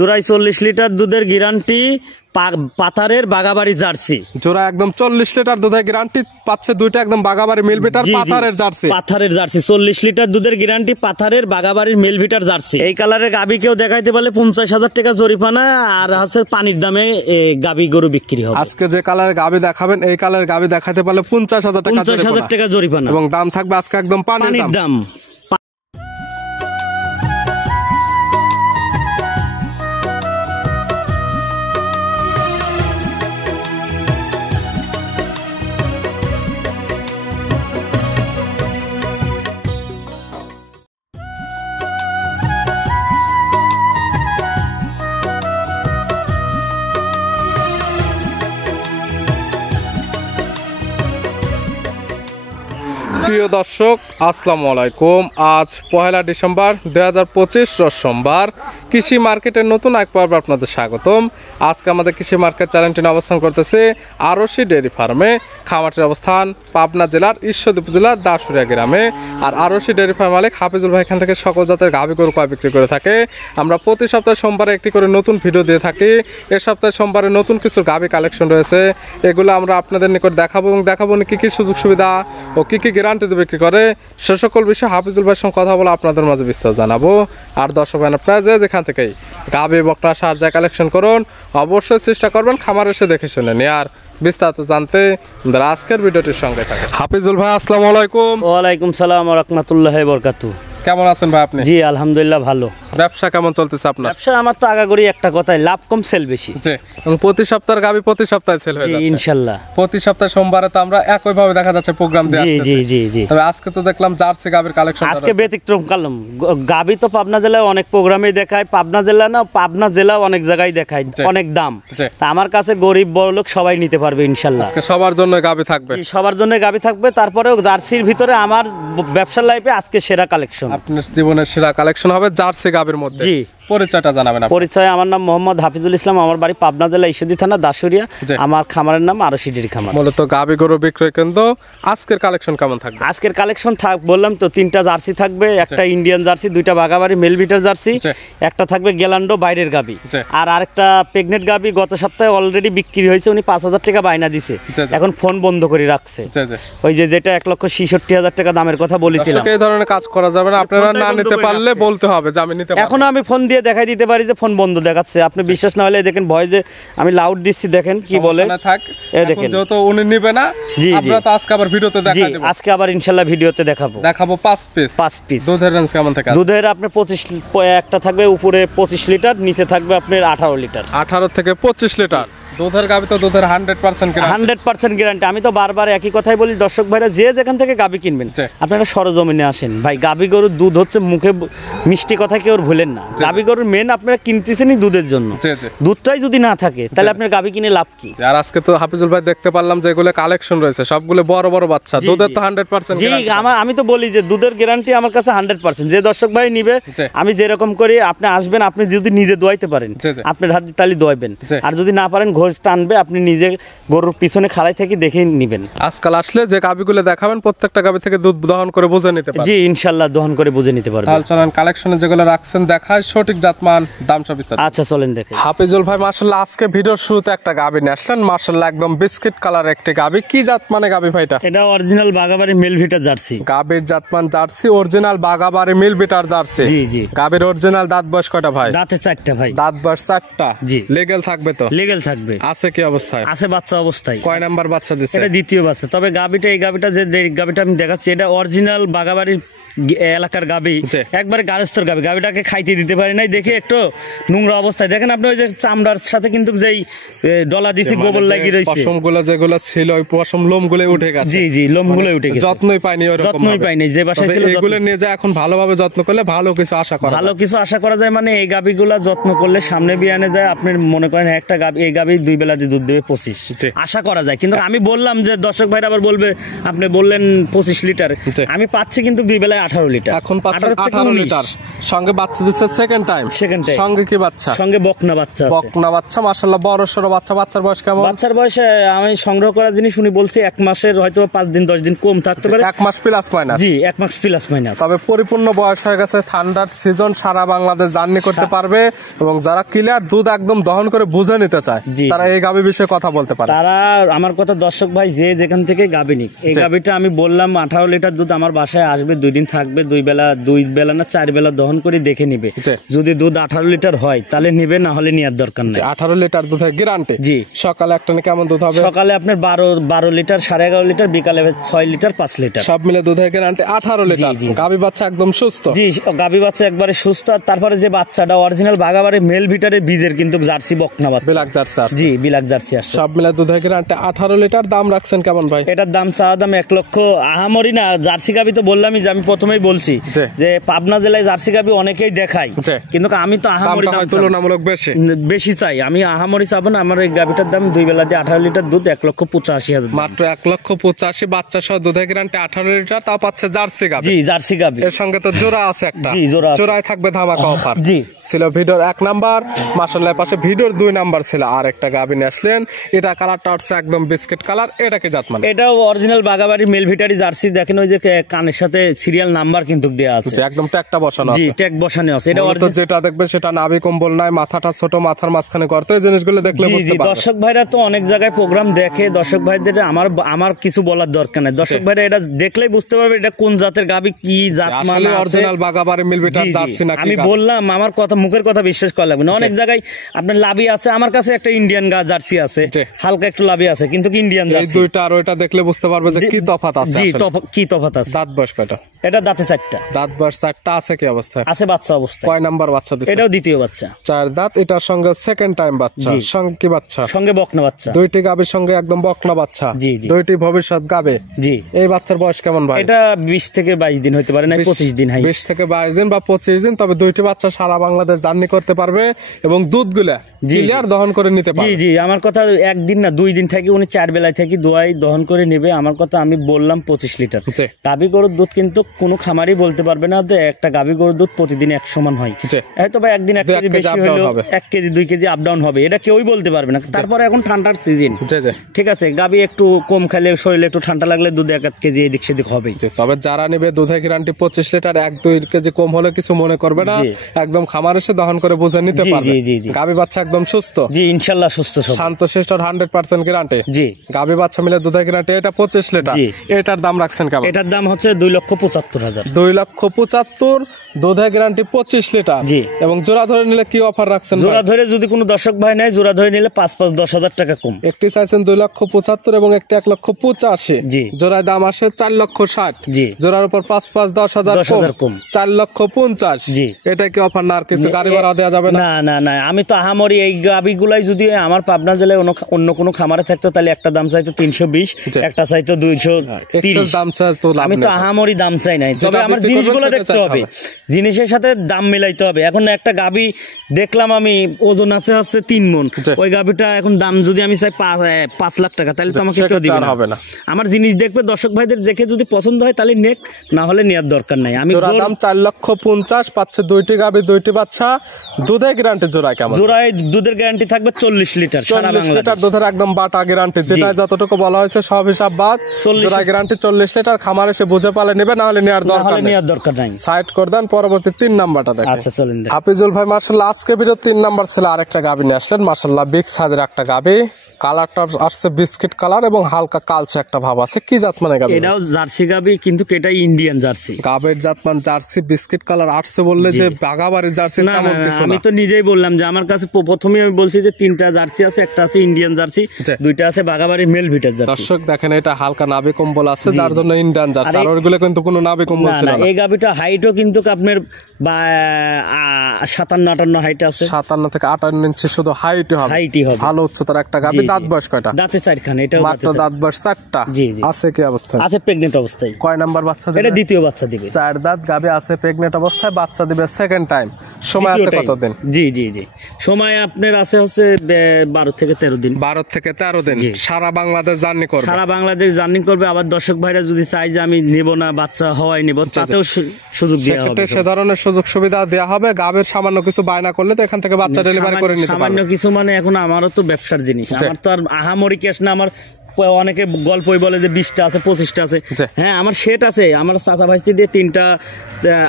জোড়ায় 40 লিটার দুধের guarantee, পাথারের Bagabari jersey জোড়া একদম 40 লিটার দুধের গ্যারান্টি পাচ্ছে, দুইটা একদম বাগাবাড়ি মিল বিটার পাথারের জার্সি। পাথারের জার্সি 40 লিটার দুধের গ্যারান্টি, পাথারের বাগাবাড়ির মিল বিটার জার্সি। এই কালারের গাবি কেউ দেখাইতে পারলে 50,000 টাকা জরিমানা, আর হচ্ছে পানির দামে গাবি গরু বিক্রি হবে। আজকে যে কালারের গাবি দেখাবেন এই কালারের গাবি দেখাইতে পারলে 50,000 টাকা জরিমানা এবং দাম থাকবে আজকে একদম পানির দাম। প্রিয় দর্শক আসসালামু আলাইকুম। আজ 1 ডিসেম্বর 2025 রোজ সোমবার। কৃষি মার্কেটের নতুন এক পর্বে আপনাদের স্বাগতম। আজকে আমাদের কৃষি মার্কেট চ্যানেলটি অবস্থান করতেছে আরশি ডেয়ারি ফার্মে। খামারটির অবস্থান পাবনা জেলার ঈশ্বরদী উপজেলার দাসুরিয়া গ্রামে। আর আরশি ডেয়ারি ফার্ম মালিক হাফিজুল ভাই এখান থেকে সকল জাতের গাভী গরু ক্রয় বিক্রি করে থাকে। আমরা প্রতি সপ্তাহে সোমবারে একটি করে নতুন ভিডিও দিয়ে থাকি। এ সপ্তাহে সোমবারে নতুন কিছু গাভী কালেকশন রয়েছে, এগুলো আমরা আপনাদের নিকট দেখাবো এবং দেখাবো কী কী সুযোগ সুবিধা ও কী কী গ্যারান্টিতে বিক্রি করে সে সকল বিষয়ে হাফিজুল ভাইয়ের সঙ্গে কথা বলে আপনাদের মাঝে বিস্তার জানাবো। আর দর্শক ভাই আপনারা যেখান থেকেই গাভী বকনা সার যা কালেকশন করুন অবশ্যই চেষ্টা করবেন খামার এসে দেখে শুনে নিয়ে। আর বিস্তারিত জানতে আজকের ভিডিওটির সঙ্গে থাকে হাফিজুল ভাই। আসসালামু আলাইকুম। ওয়ালাইকুম সালাম ওয়া রাহমাতুল্লাহি ওয়া বারাকাতুহু। কেমন আছেন ভাই আপনি? জি আলহামদুলিল্লাহ ভালো। ব্যবসা কেমন চলতেছে আপনার? ব্যবসা আমার তো আগাগোড়ি একটা কথাই, লাভ কম সেল বেশি। জি, এবং প্রতি সপ্তাহের গাভী প্রতি সপ্তাহে সেল হয়ে যাচ্ছে ইনশাআল্লাহ। প্রতি সপ্তাহে সোমবারে তো আমরা একই ভাবে দেখা যাচ্ছে প্রোগ্রাম দিয়ে আসছে। জি জি জি। তবে আজকে তো দেখলাম জার্সি গাভীর কালেকশন। আজকে ব্যতিক্রম কালাম গাভী তো পাবনা জেলায় অনেক প্রোগ্রামে দেখায়, পাবনা জেলা না পাবনা জেলা অনেক জায়গায় দেখায়, অনেক দাম। তা আমার কাছে গরিব বড় লোক সবাই নিতে পারবে ইনশাআল্লাহ। আজকে সবার জন্য গাভী থাকবে। জি সবার জন্য গাভী থাকবে। তারপরেও জার্সির ভিতরে আমার ব্যবসার লাইফে আজকে সেরা কালেকশন, আপনার জীবনের সেরা কালেকশন হবে জার্সি গাভীর মধ্যে। জি পরিচয়টা জানাবেন। পরিচয়, আমার নাম মোহাম্মদ হাফিজুল ইসলাম, আমার বাড়ি পাবনা জেলা ঈশ্বরদী থানা দাসুরিয়া, আমার খামারের নাম আরশি ডেয়ারি খামার। মূলত গাভী গরু বিক্রয় কেন্দ্র। আজকের কালেকশন কেমন থাকবে? আজকের কালেকশন বললাম তো 3টা জার্সি থাকবে, একটা ইন্ডিয়ান জার্সি, 2টা বাগাবাড়ি মেল বিটার জার্সি, একটা থাকবে গেলান্ডো বাইরের গাভী, আর আরেকটা প্রেগনেন্ট গাভী গত সপ্তাহে অলরেডি বিক্রি হয়েছে, উনি 5,000 টাকা বায়না দিছে, এখন ফোন বন্ধ করে রাখছে। ওই যেটা 1,66,000 টাকা দামের কথা বলেছিলাম। এই ধরনের কাজ করা যাবে না, আপনারা না নিতে পারলে বলতে হবে যে আমি নিতে পারবো। এখন আমি ফোন দিয়ে দেখাই দিতে পারি যে ফোন বন্ধ দেখাচ্ছে, আপনি বিশ্বাস না হলে দেখেন ভয়েসে আমি লাউড দিচ্ছি, দেখেন কি বলে। এই দেখেন যেহেতু উনি নেবে না, আমরা তো আজকে আবার ভিডিওতে দেখাই দেব। আজকে আবার ইনশাআল্লাহ ভিডিওতে দেখাবো 5 পিস। দুধের রেঞ্জ কেমন থাকে? দুধের আপনি 25, একটা থাকবে উপরে 25 লিটার, নিচে থাকবে আপনার 18 লিটার। 18 থেকে 25 লিটার দুধের গাভী তো দুধের 100% গ্যারান্টি। আমি তো বারবার একই কথাই বলি দর্শক ভাইরা, যে যেখান থেকে গাভী কিনবেন আপনারা সরজমিনে আসেন ভাই। গাভী গরুর দুধ হচ্ছে মুখে মিষ্টি কথা কেউ ভুলেন না। গাভী গরুর মেন আপনারা কিনতেছেনই দুধের জন্য, দুধটাই যদি না থাকে তাহলে আপনার গাভী কিনে লাভ কি? আর আজকে তো হাফিজুল ভাই দেখতে পারলাম যেগুলো কালেকশন রয়েছে সবগুলো বড় বড় বাচ্চা, দুধের তো 100%। জি আমি তো বলি যে দুধের গ্যারান্টি আমার কাছে 100%। যে দর্শক ভাই নিবে আমি যেরকম করি, আপনি আসবেন, আপনি যদি নিজে দোয়াইতে পারেন আপনার হাত দিয়ে তালি দোয়াইবেন, আর যদি না পারেন ঘোষ টানবে, আপনি নিজে গরুর পিছনে খাড়াই থেকে দেখে নেবেন। আজকাল আসলে যে গাভীগুলো দেখাবেন প্রত্যেকটা গাভী থেকে দুধ দহন করে বুঝে নিতে পারবেন। জি ইনশাআল্লাহ দহন করে বুঝে নিতে পারবেন। তাহলে চলেন কালেকশনে যেগুলো রাখছেন দেখায়, সঠিক জাতমান দাম সব বিস্তারিত। আচ্ছা চলেন দেখে। হাফিজুল ভাই মাশাআল্লাহ আজকে ভিডিওর শুরুতে একটা গাভী নিয়ে আসলেন, মাশাআল্লাহ একদম বিস্কিট কালার একটি গাভী। কি জাত মানে গাভী ভাইটা? এটা অরিজিনাল বাগাবাড়ি মিল বিটার জার্সি। গাভীর জাতমান জার্সি, অরিজিনাল বাগাবাড়ি মিল বিটার জার্সি। জি জি। গাভীর অরিজিনাল দাঁত বয়স কয়টা ভাই? দাঁতে 4টা ভাই। দাঁত বয়স 4টা। জি। লেগেল থাকবে তো? লেগেল থাকবে। আছে কি অবস্থায়? আছে বাচ্চা অবস্থায়। কয় নাম্বার বাচ্চা দিছে? এটা দ্বিতীয় বাচ্চা। তবে এই গাভীটা যে গাভীটা আমি দেখাচ্ছি এটা অরিজিনাল বাগাবাড়ির এলাকার গাভী, একবারে গারস্থর গাভী। গাভীটাকে খাইতে দিতে পারি নাই দেখে একটু নোংরা অবস্থায়। দেখেন আপনি ওই যে চামড়ার সাথে কিন্তু যেই ডলা দিছি গোবর লাগিয়ে রয়েছে, পশমগুলো যেগুলো ছিল ওই পশম লোমগুলো উঠে গেছে। জি জি লোমগুলো উঠে গেছে, যত্নই পাইনি, যত্নই পাইনি। যে বাসায় ছিল এগুলো নিয়ে যায় এখন ভালোভাবে যত্ন করলে ভালো কিছু আশা করা যায়। মানে এই গাভীগুলা যত্ন করলে সামনে বিয়ানে যায়, আপনি মনে করেন একটা গাভী, এই গাভী 2 বেলা দিয়ে দুধ দেবে 25 আশা করা যায়। কিন্তু আমি বললাম যে দর্শক ভাইরা আবার বলবে আপনি বললেন 25 লিটার, আমি পাচ্ছি কিন্তু 2 বেলায় 18 লিটার। এখন পাচ্ছেন 18 থেকে 18 19 লিটার, সঙ্গে বাচ্চা দিচ্ছে সেকেন্ড টাইম। সঙ্গে কি বাচ্চা? সঙ্গে বকনা বাচ্চা আছে। বকনা বাচ্চা মাশাআল্লাহ, বড় সরো বাচ্চা। বাচ্চার বয়স কেমন? বাচ্চার বয়স আমি সংগ্রহ করা জিনিস উনি বলছে 1 মাসের হয়তো 5 দিন 10 দিন কম থাকতে পারে। 1 মাস প্লাস মাইনাস। জি 1 মাস প্লাস মাইনাস। তবে পরিপূর্ণ বয়স হয়ে গেছে, ঠান্ডার সিজন, সারা বাংলাদেশ জার্নি করতে পারবে এবং যারা ক্লিয়ার দুধ একদম দহন করে বুঝে নিতে চায় তারা এই গাভী বিষয়ে কথা বলতে পারে। তারা আমার কথা দর্শক ভাই যে যেখান থেকে গাভী নিক, এই গাভীটা আমি বললাম 18 লিটার দুধ আমার বাসায় আসবে, 2 দিন থাকবে, 2 বেলা না 4 বেলা দহন করে দেখে নিবে। যদি দুধ 18 লিটার হয় তাহলে নিবে, না হলে নেওয়ার দরকার নেই। 18 লিটার দুধের গ্যারান্টি। জি। সকালে একটা কেমন দুধ হবে? সকালে আপনার 12 লিটার, 11.5 লিটার, বিকালে 6 লিটার, 5 লিটার, সব মিলে দুধের গ্যারান্টি 18 লিটার। গাভী বাচ্চা একদম সুস্থ। জি গাভী বাচ্চা একবারে সুস্থ। আর তারপরে যে বাচ্চাটা অরিজিনাল বাগাবাড়ি মেল ভিটারের বীজের কিন্তু জার্সি বকনা বাচ্চা, বিলাক জার্সি। জি বিলাক জার্সি আসছে। সব মিলে দুধের গ্যারান্টি 18 লিটার। দাম রাখছেন কেমন ভাই? এটার দাম চাওয়া দাম 1 লক্ষ। আহামরি না, জার্সি গাভী তো বললামই যে আমি প্রথমেই বলছি যে পাবনা জেলায় জার্সি গাভী অনেকেই দেখায়, কিন্তু আমি তো আহামরি দাম তুলনামূলক বেশি চাই। আমি আহামরি চাবো না। আমার এই গাভীটার দাম 2 বেলা দিয়ে 18 লিটার দুধ 1,85,000 মাত্র। 1,85,000 বাচ্চা সহ দুধের গ্যারান্টি 18 লিটার, তাও পাচ্ছে জার্সি গাভী। জি জার্সি গাভী। এর সঙ্গে তো জোড়া আছে একটা। জি জোড়ায় থাকবে ধামাকা অফার। জি ছিল ভিডিওর 1 নাম্বার, মাশাআল্লাহ পাশে ভিডিওর 2 নাম্বার ছিল আর একটা গাভী নিয়ে আসলেন। এটা কালারটা হচ্ছে একদম বিস্কিট কালার। এটা কি জাত মানে? এটাও অরিজিনাল বাগাবাড়ি মেল ভিটারি জার্সি। দেখেন ওই যে কানের সাথে সিরিয়াল নাম্বার কিন্তু দেয়া আছে। একদম ট্যাগটা বসানো আছে। জি ট্যাগ বসানো আছে। এটা অরিজিনাল যেটা দেখবে সেটা নাভি কম্বল নাই, মাথাটা ছোট, মাথার মাঝখানে করতে, এই জিনিসগুলো দেখলে বুঝতে পারবে। দর্শক ভাইরা তো অনেক জায়গায় প্রোগ্রাম দেখে, দর্শক ভাইদের আমার কিছু বলার দরকার নাই। দর্শক ভাইরা এটা দেখলেই বুঝতে পারবে এটা কোন জাতের গাভী, কি জাত মানে অরিজিনাল বাগাবাড়ি মিল ভিটার জার্সি নাকি। আমি বললাম আমার কথা, মুখের কথা বিশ্বাস করা লাগবে না। অনেক জায়গায় আপনার লাভি আছে, আমার কাছে একটা ইন্ডিয়ান জার্সি আছে, হালকা একটু লাভি আছে, কিন্তু ইন্ডিয়ান জার্সি। এই দুইটা আর ওইটা দেখলে বুঝতে পারবে যে কি তফাৎ আছে। জি কি তফাৎ আছে। দাঁত বয়স কয়টা? এটা দাঁতে 4টা। দাঁত বয়স 4টা আছে। কি অবস্থায় আছে? বাচ্চা অবস্থা। কয় নাম্বার বাচ্চা দিছে? এটাও দ্বিতীয় বাচ্চা। 4 দাঁত। এটার সঙ্গে সেকেন্ড টাইম বাচ্চা। সঙ্গে কি বাচ্চা? সঙ্গে বকনা বাচ্চা। দুইটি গাভীর সঙ্গে একদম বকনা বাচ্চা। দুইটি ভবিষ্যৎ গাভী। জি। এই বাচ্চার বয়স কেমন ভাই? এটা 20 থেকে 22 দিন হইতে পারে না, 25 দিন। 20 থেকে 22 দিন বা 25 দিন। তবে দুইটি বাচ্চা সারা বাংলাদেশ জার্নি করতে পারবে এবং দুধগুলা ক্লিয়ার দহন করে নিতে পারবে। জি আমার কথা একদিন না 2 দিন থেকে উনি 4 বেলায় থেকে দোয়াই দহন করে নেবে। আমার কথা আমি বললাম 25 লিটার। গাভী গরুর দুধ কিন্তু কোনো খামারই বলতে পারবে না যে একটা গাভী গরুর দুধ প্রতিদিন এক সমান হয়। হয়তো বা একদিন 1 কেজি বেশি হলো, 1 কেজি 2 কেজি আপ ডাউন হবে, এটা কেউই বলতে পারবে না। তারপরে এখন ঠান্ডার সিজন, ঠিক আছে, গাভী একটু কম খেলে, শরীরে একটু ঠান্ডা লাগলে দুধ 1 কেজি এদিক সেদিক হবে। তবে যারা নেবে দুধের গ্যারান্টি 25 লিটার, 1-2 কেজি কম হলে কিছু মনে করবে না, একদম খামার এসে দহন করে বুঝে নিতে পারবে। গাভী বাচ্চা একদম সুস্থ। জি ইনশাআল্লাহ সুস্থ, শান্তশিষ্ট 100% গ্যারান্টি। জি গাভী বাচ্চা মিলে দুধের গ্যারান্টি। এটা 25 লিটার। এটার দাম রাখছেন কেমন? এটার দাম হচ্ছে 2,75,000। 2,75,000 দুধের গ্যারান্টি 25 লিটার। জি। এবং জোড়া ধরে নিলে কি অফার রাখছেন? জোড়া ধরে যদি কোনো দর্শক ভাই নেয়, জোড়া ধরে নিলে 5-10,000 টাকা কম। একটি চাইছেন 2,75,000 এবং একটি 1,85,000। জি। জোড়ায় দাম আসে 4,60,000। জি। জোড়ার উপর 5-10,000 কম। 4,50,000। জি। এটা কি অফার না আর কিছু গাড়ি ভাড়া দেওয়া যাবে না? না আমি তো আহামরি এই গাবিগুলাই যদি আমার পাবনা জেলায় অন্য কোনো খামারে থাকতো তাহলে একটা দাম চাইতো 320, একটা চাইতো 230 দাম চাইতো। আমি তো আহামরি দাম চাই নাই, তবে আমার জিনিসগুলো দেখতে হবে, জিনিসের সাথে দাম মিলাইতে হবে। এখন একটা গাবি দেখলাম আমি ওজন আছে হচ্ছে 3 মণ, ওই গাবিটা এখন দাম যদি আমি চাই 5 লাখ টাকা, তাহলে তো আমাকে কেউ দিবে না। আমার জিনিস দেখবে, দর্শক ভাইদের দেখে যদি পছন্দ হয় তাহলে নেক, না হলে নেওয়ার দরকার নাই। আমি দাম 4,50,000 পাচ্ছে। 2টি গাবি 2টি বাচ্চা। দুধের গ্যারান্টি জোড়া কেমন? জোড়ায় দুধের গ্যারান্টি থাকবে 40 লিটার। 40 লিটার দুধের একদম বাটা গ্যারান্টি, যেটা যতটুকু বলা হয়েছে সব হিসাব বাদ। জোড়া গ্যারান্টি 40 লিটার। খামার এসে বুঝে পালে নেবে, না হলে নেওয়ার দরকার নাই। সাইড করে দেন। পরবর্তী 3 নাম্বারটা দেখেন। আচ্ছা চলেন। হাফিজুল ভাই মাশাআল্লাহ আজকে ভিডিও 3 নাম্বার ছিল, আরেকটা গাবি নিয়ে আসলেন। মাশাআল্লাহ বিগ সাইজের একটা গাবি। কালারটা আসছে বিস্কিট কালার এবং হালকা কালচে একটা ভাব আছে। কি জাত মানে গাবি? এটাও জার্সি গাবি, কিন্তু এটা ইন্ডিয়ান জার্সি। গাবের জাতমান জার্সি বিস্কিট কালার আসছে বললে যে বাগাবাড়ির জার্সি তেমন কিছু না। আমি তো নিজেই বললাম যে আমার কাছে প্রথমেই আমি বলছি যে 3টা জার্সি আছে, একটা আছে ইন্ডিয়ান জার্সি, 2টা আছে বাগাবাড়ি মেল ভিটার জার্সি। দর্শক দেখেন এটা হালকা নাভি কম্বল আছে, যার জন্য ইন্ডিয়ান জার্সি। আর ওইগুলো কিন্তু কোনো নাভি কম্বল ছিল না। এই গাবিটা হাইটও কিন্তু আপনার 57-58 হাইট আছে। 57 থেকে 58 ইঞ্চি শুধু হাইটই হবে। ভালো উচ্চতার একটা গাবি। দাঁত বয়স কয়টা? দাঁতে 4খান। এটাও মাত্র দাঁত বয়স 4টা। জি আছে কি অবস্থায়? আছে প্রেগন্যান্ট অবস্থায়। কয় নাম্বার বাচ্চা দিবে? এটা দ্বিতীয় বাচ্চা দিবে। 4 দাঁত গাবি আছে প্রেগন্যান্ট অবস্থায়, বাচ্চা দিবে সেকেন্ড টাইম। সময় আছে কতদিন? জি সময় আপনার আছে হচ্ছে 12 থেকে 13 দিন। 12 থেকে 13 দিন। সারা বাংলাদেশ জার্নি করবে। সারা বাংলাদেশ জার্নি করবে। আবার দর্শক ভাইরা যদি চাই যে আমি নেব না, বাচ্চা হওয়ার খাওয়াই নিব, তাতেও সুযোগ দেওয়া হবে। সেক্ষেত্রে সে ধরনের সুযোগ সুবিধা দেওয়া হবে। গাবের সামান্য কিছু বায়না করলে তো এখান থেকে বাচ্চা ডেলিভারি করে নিতে পারবে। সামান্য কিছু মানে এখন আমারও তো ব্যবসার জিনিস, আমার তো আর আহামরি ক্যাশ না। আমার অনেকে গল্পই বলে যে 20টা আছে 25টা আছে, হ্যাঁ আমার সেট আছে। আমার চাচা ভাইস্তি দিয়ে 3টা,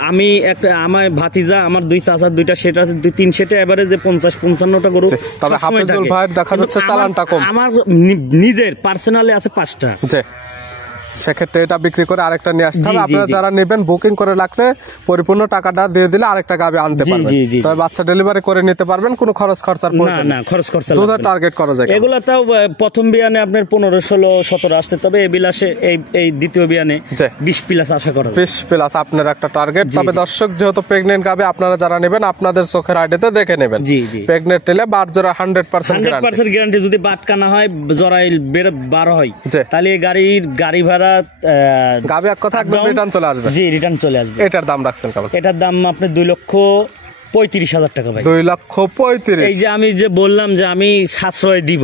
আমি একটা আমার ভাতিজা, আমার 2 চাচার 2টা সেট আছে, 2-3 সেটে এভারেজে 50-55টা গরু। তবে হাফিজুল ভাইয়ের দেখা যাচ্ছে চালানটা কম। আমার নিজের পার্সোনালি আছে 5টা। সেক্ষেত্রে এটা বিক্রি করে আরেকটা নিয়ে আসতে হবে। আপনারা যারা নেবেন বুকিং করে রাখলে পরিপূর্ণ টাকাটা দিয়ে দিলে আরেকটা গাবি আনতে পারবেন। তবে বাচ্চা ডেলিভারি করে নিতে পারবেন, কোনো খরচ খরচার প্রয়োজন না, খরচ খরচা দুধের টার্গেট করা যায়। এগুলো তাও প্রথম বিয়ানে আপনার 15-16-17 আসছে, তবে এই বিলাসে এই দ্বিতীয় বিয়ানে 20+ আশা করা 20+ আপনার একটা টার্গেট। তবে দর্শক যেহেতু প্রেগনেন্ট গাবি আপনারা যারা নেবেন আপনাদের চোখের আইডিতে দেখে নেবেন। প্রেগনেন্ট নিলে বাট জোড়া 100% গ্যারান্টি। যদি বাটকা না হয়, জরাই বার হয়, তাহলে গাড়ি ভাড়া গাবি এক কথা একদম রিটার্ন চলে আসবে। জি, রিটার্ন চলে আসবে। এটার দাম রাখছেন কেমন? এটার দাম আপনি 2,35,000 টাকা ভাই। 2,35,000। এই যে আমি যে বললাম যে আমি সাশ্রয় দিব,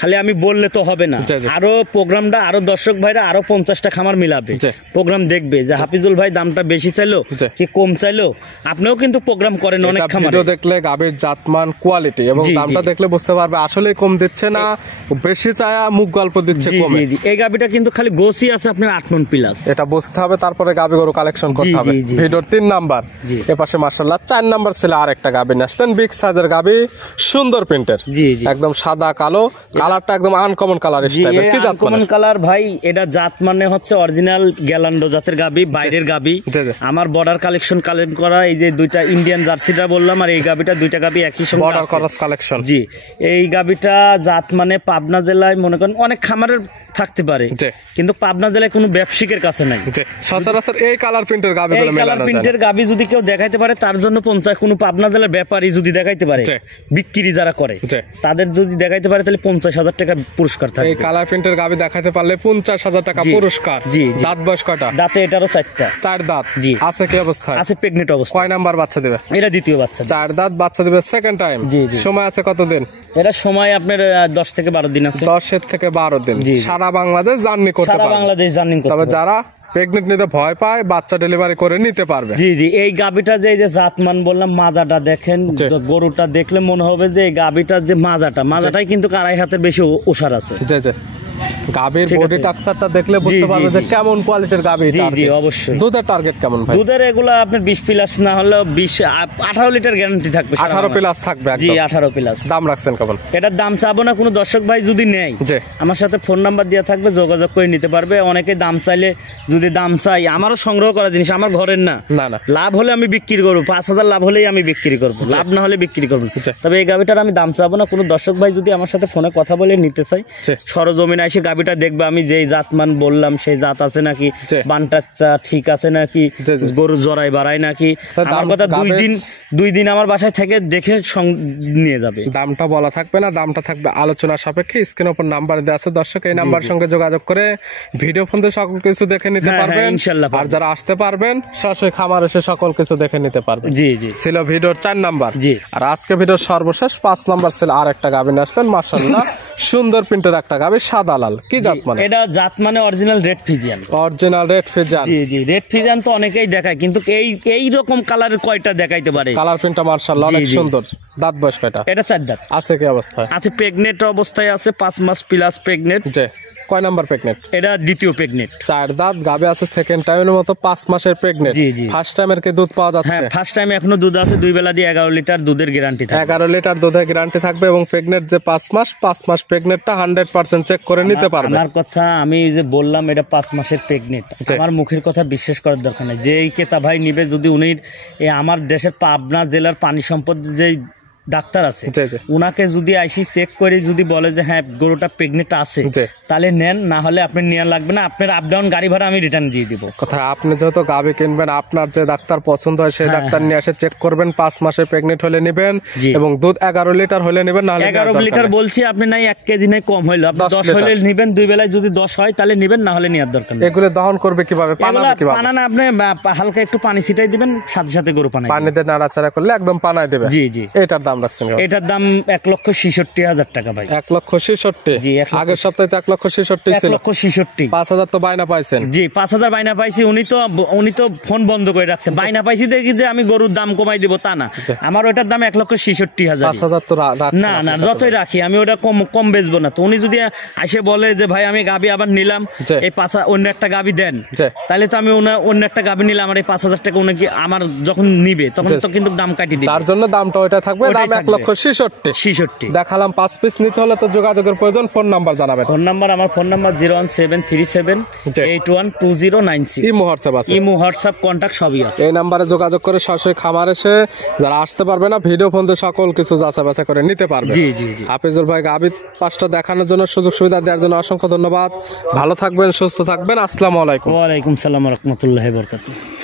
খালি আমি বললে তো হবে না। আরো প্রোগ্রামটা আরো দর্শক ভাইরা আরো 50টা খামার মিলাবে, প্রোগ্রাম দেখবে যে হাফিজুল ভাই দামটা বেশি চাইলো কি কম চাইলো। আপনিও কিন্তু প্রোগ্রাম করেন অনেক খামারে, ভিডিও দেখলে গাবির জাতমান কোয়ালিটি এবং দামটা দেখলে বুঝতে পারবে আসলে কম দিচ্ছে না, বেশি চায়া মুখ গল্প দিচ্ছে কমে। এই গাবিটা কিন্তু খালি গোসি আছে আপনার 8 মণ প্লাস, এটা বুঝতে হবে। তারপরে গাবি গরু কালেকশন করতে হবে। ভিডিওর 3 নাম্বার, এপাশে মাশাআল্লাহ 4 নাম্বার ছিল আরেকটা গাবি আসলেন, বিগ সাইজের গাবি, সুন্দর প্রিন্টের, একদম সাদা কালো, কালারটা একদম আনকমন কালার স্টাইলের। কি জাত? আনকমন কালার ভাই। এটা জাত মানে হচ্ছে অরিজিনাল গ্যালান্ডো জাতের গাবি, বাইরের গাবি। আমার বর্ডার কালেকশন করা এই যে 2টা ইন্ডিয়ান জার্সিটা বললাম, আর এই গাবিটা 2টা গাবি একই সঙ্গে বর্ডার ক্রস কালেকশন। জি, এই গাবিটা জাত মানে পাবনা জেলায় মনে করেন অনেক খামারের থাকতে পারে, কিন্তু পাবনা জেলায় কোনো ব্যবসায়িকের কাছে নাই। সচরাচর এই কালার প্রিন্টের গাবি গুলো মেলানো যায়। এই কালার প্রিন্টের গাবি যদি কেউ দেখাইতে পারে তার জন্য 50, কোনো পাবনা জেলার ব্যাপারী যদি দেখাইতে পারে, বিক্রি যারা করে তাদের যদি দেখাইতে পারে তাহলে 50,000 টাকা পুরস্কার থাকবে। এই কালার প্রিন্টের গাবি দেখাইতে পারলে 50,000 টাকা পুরস্কার। জি। দাঁত বয়স কয়টা? দাঁতে এটারও 4টা। 4 দাঁত। জি। আছে কি অবস্থায়? আছে প্রেগনেন্ট অবস্থা। কয় নাম্বার বাচ্চা দিবে? এটা দ্বিতীয় বাচ্চা। 4 দাঁত বাচ্চা দিবে সেকেন্ড টাইম। সময় আছে কতদিন? এটা সময় আপনার 10 থেকে 12 দিন আছে। 10 থেকে 12 দিন। সারা বাংলাদেশ জার্নি করতে পারবে। সারা বাংলাদেশ জার্নি করতে পারবে। তবে যারা প্রেগনেন্ট নিতে ভয় পায় বাচ্চা ডেলিভারি করে নিতে পারবে। জি। এই গাবিটা যে জাতমান বললাম, মাজাটা দেখেন, গরুটা দেখলে মনে হবে যে এই গাবিটার যে মাজাটাই কিন্তু আড়াই হাতের বেশি ওসার আছে। গাবির বডি স্ট্রাকচারটা দেখলে বুঝতে পারবে যে কেমন কোয়ালিটির গাবি। জি, অবশ্যই। দুধের টার্গেট কেমন ভাই? দুধের এগুলা আপনার 20+ না হলে 18 লিটার গ্যারান্টি থাকবে। 18+ থাকবে একদম। জি, 18+। দাম রাখছেন কেমন? এটার দাম চাবো না, কোনো দর্শক ভাই যদি নেয় আমার সাথে ফোন নাম্বার দেওয়া থাকবে, যোগাযোগ করে নিতে পারবে। অনেকে দাম চাইলে, যদি দাম চাই, আমারও সংগ্রহ করা জিনিস, আমার ঘরের না। লাভ হলে আমি বিক্রি করবো, 5,000 লাভ হলেই আমি বিক্রি করবো, লাভ না হলে বিক্রি করবো। তবে এই গাবিটার আমি দাম চাবো না। কোনো দর্শক ভাই যদি আমার সাথে ফোনে কথা বলে নিতে চাই, সরজমিনে এসে গাবিটা দেখবে, আমি যেই জাতমান বললাম সেই জাত আছে নাকি, বানটা ঠিক আছে নাকি, গরু জরাই বাড়াই নাকি। আমার কথা 2 দিন আমার বাসায় থেকে দেখে নিয়ে যাবে। দামটা বলা থাকবে না, দামটা থাকবে আলোচনা সাপেক্ষে। স্ক্রিনে উপর নাম্বার দেওয়া আছে, দর্শক এই নাম্বার সঙ্গে যোগাযোগ করে ভিডিও ফোন দিয়ে সকল কিছু দেখে নিতে পারবেন ইনশাআল্লাহ। আর যারা আসতে পারবেন সরাসরি খামার এসে সকল কিছু দেখে নিতে পারবেন। জি। ছিল ভিডিওর 4 নাম্বার। আর আজকে ভিডিওর সর্বশেষ 5 নাম্বার ছিল আরেকটা গাবি আসলেন, মাশাআল্লাহ সুন্দর প্রিন্টের একটা গাবি, সাদা লাল। কি জাত মানে? এটা জাত মানে original red Fijian. Original red Fijian. জি। রেড ফিজিয়ান তো অনেকেই দেখায়, কিন্তু এই রকম কালারের কয়টা দেখাইতে পারে? কালার প্রিন্টটা মাশাআল্লাহ অনেক সুন্দর। দাঁত বয়স কয়টা? এটা 4 দাঁত। আছে কি অবস্থায়? আছে প্রেগনেন্ট অবস্থায় আছে, 5 মাস প্লাস প্রেগনেন্ট। কয় নাম্বার প্রেগনেন্ট? এটা দ্বিতীয় প্রেগনেন্ট। 4 দাঁত গাবে আছে, সেকেন্ড টাইমের মতো 5 মাসের প্রেগনেন্ট। ফার্স্ট টাইমের কি দুধ পাওয়া যাচ্ছে? হ্যাঁ, ফার্স্ট টাইমে এখনো দুধ আছে। 2 বেলা দিয়ে 11 লিটার দুধের গ্যারান্টি থাকবে। 11 লিটার দুধের গ্যারান্টি থাকবে এবং প্রেগনেন্ট যে 5 মাস প্রেগনেন্টটা 100% চেক করে নিতে পারবে। আমার কথা আমি যে বললাম এটা 5 মাসের প্রেগনেন্ট, আমার মুখের কথা বিশ্বাস করার দরকার নেই। যে এই ক্রেতা ভাই নিবে, যদি উনি আমার দেশের পাবনা জেলার পানি সম্পদ যে ডাক্তার আছে, উনাকে যদি আইসি চেক করে যদি বলে যে হ্যাঁ গরুটা প্রেগনেন্ট আছে, তাহলে নেন, না হলে আপনি নেওয়া লাগবে না। আপনার আপ ডাউন গাড়ি ভাড়া আমি রিটার্ন দিয়ে দিব। কথা, আপনি যেহেতু গাবি কিনবেন, আপনার যে ডাক্তার পছন্দ হয় সেই ডাক্তার নিয়ে এসে চেক করবেন। 5 মাসে প্রেগনেন্ট হলে নেবেন এবং দুধ 11 লিটার হলে নেবেন, না হলে 11 লিটার বলছি আপনি নাই 1 কেজি নাই কম হইলো, আপনি 10 হলে নেবেন। 2 বেলায় যদি 10 হয় তাহলে নেবেন, না হলে নেওয়ার দরকার নেই। এগুলো দহন করবে কিভাবে? পানাবে কিভাবে? পানা আপনি হালকা একটু পানি ছিটাই দিবেন, সাথে সাথে গরু পানায়, পানিতে নাড়াচাড়া করলে একদম পানায় দেবে। জি। এটার দাম রাখছেন? এটার দাম 1,66,000 টাকা ভাই। 1,66,000। জি, 1,66,000 আগের সপ্তাহে তো 1,66,000 ছিল। 1,66,000। 5,000 তো বায়না পাইছেন? জি, 5,000 বাইনা পাইছি। উনি তো ফোন বন্ধ করে রাখছে। বাইনা পাইছি দেখি যে আমি গরুর দাম কমাই দিব তা না, আমার ওটার দাম 1,66,000। 5,000 তো না না, যতই রাখি আমি ওটা কম বেচবো না। তো উনি যদি এসে বলে যে ভাই আমি গাবি আবার নিলাম, এই অন্য একটা গাবি দেন, তাহলে তো আমি অন্য একটা গাবি নিলাম, আমার এই 5,000 টাকা উনি আমার যখন নিবে তখন তো কিন্তু দাম কাটি দিবে। তার জন্য দামটা ওইটা থাকবে, দাম 1,66,000। দেখালাম 5 পিস নিতে হলে তো যোগাযোগের প্রয়োজন। ফোন নাম্বার জানাবেন। আমার ফোন নাম্বার 01737812096। ইমো হোয়াটসঅ্যাপ আছে? ইমো হোয়াটসঅ্যাপ কন্টাক্ট সবই আছে। এই নাম্বারে যোগাযোগ করে সরাসরি খামার এসে যারা আসতে পারবে না, ভিডিও ফোন দিয়ে সকল কিছু যাচাই বাছাই করে নিতে পারবে। জি জি জি। হাফিজুল ভাই গাবি 5টা দেখানোর জন্য, সুযোগ সুবিধা দেওয়ার জন্য অসংখ্য ধন্যবাদ। ভালো থাকবেন, সুস্থ থাকবেন। আসসালামু আলাইকুম। ওয়ালাইকুম সালাম ওয়া রাহমাতুল্লাহি ওয়া বারাকাতুহু।